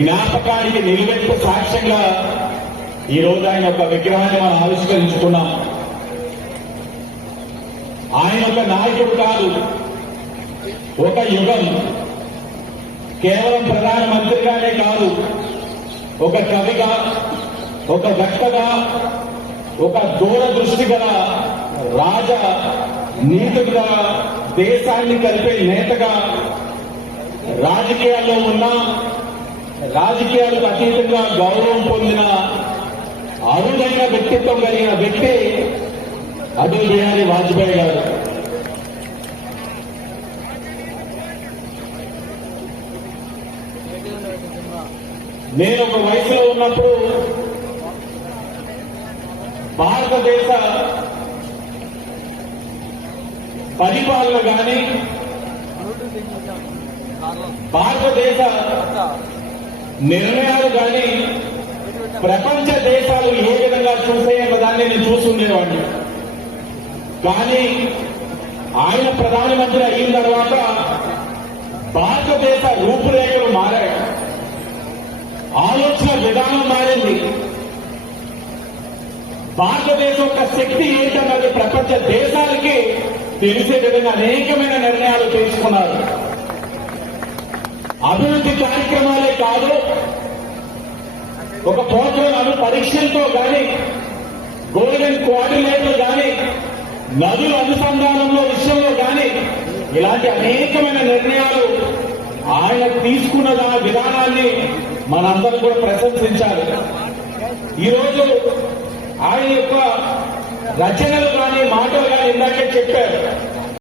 జ్ఞాపకానికి నిలువెత్తు సాక్ష్యంగా ఈ రోజు ఆయన ఒక విగ్రహాన్ని మనం ఆవిష్కరించుకున్నాం. ఆయన ఒక నాయకుడు కాదు, ఒక యుగం. కేవలం ప్రధానమంత్రిగానే కాదు, ఒక కవిగా, ఒక వక్తగా, ఒక దూరదృష్టి గల రాజ నీతిగా, దేశాన్ని కలిపే నేతగా, రాజకీయాల్లో ఉన్న రాజకీయాలకు అతీతంగా గౌరవం పొందిన అరుదైన వ్యక్తిత్వం కలిగిన వ్యక్తి అటల్ బిహారీ వాజ్పేయి గారు. నేను ఒక వయసులో ఉన్నప్పుడు భారతదేశ పరిపాలన కానీ, భారతదేశ నిర్ణయాలు కానీ ప్రపంచ దేశాలు ఏ విధంగా చూసాయన్న దాన్ని నేను చూస్తుండేవాడిని. కానీ ఆయన ప్రధానమంత్రి అయిన తర్వాత భారతదేశ రూపురేఖలు మారాయి, ఆలోచన విధానం మారింది. భారతదేశం యొక్క శక్తి ఏంటన్నది ప్రపంచ దేశాలకి తెలిసే విధంగా అనేకమైన నిర్ణయాలు తీసుకున్నారు. అభివృద్ధి కార్యక్రమాలే కాదు, ఒక పోర్టల్ పరీక్షలతో కానీ, గోల్డెన్ కోఆర్డినేటర్ కానీ, నదుల అనుసంధానంలో విషయంలో కానీ ఇలాంటి అనేకమైన నిర్ణయాలు ఆయన తీసుకున్న విధానాన్ని మనందరం కూడా ప్రశంసించాలి. ఈరోజు ఆయన యొక్క రచనలు కానీ, మాటలు కానీ ఇందాకే చెప్పారు.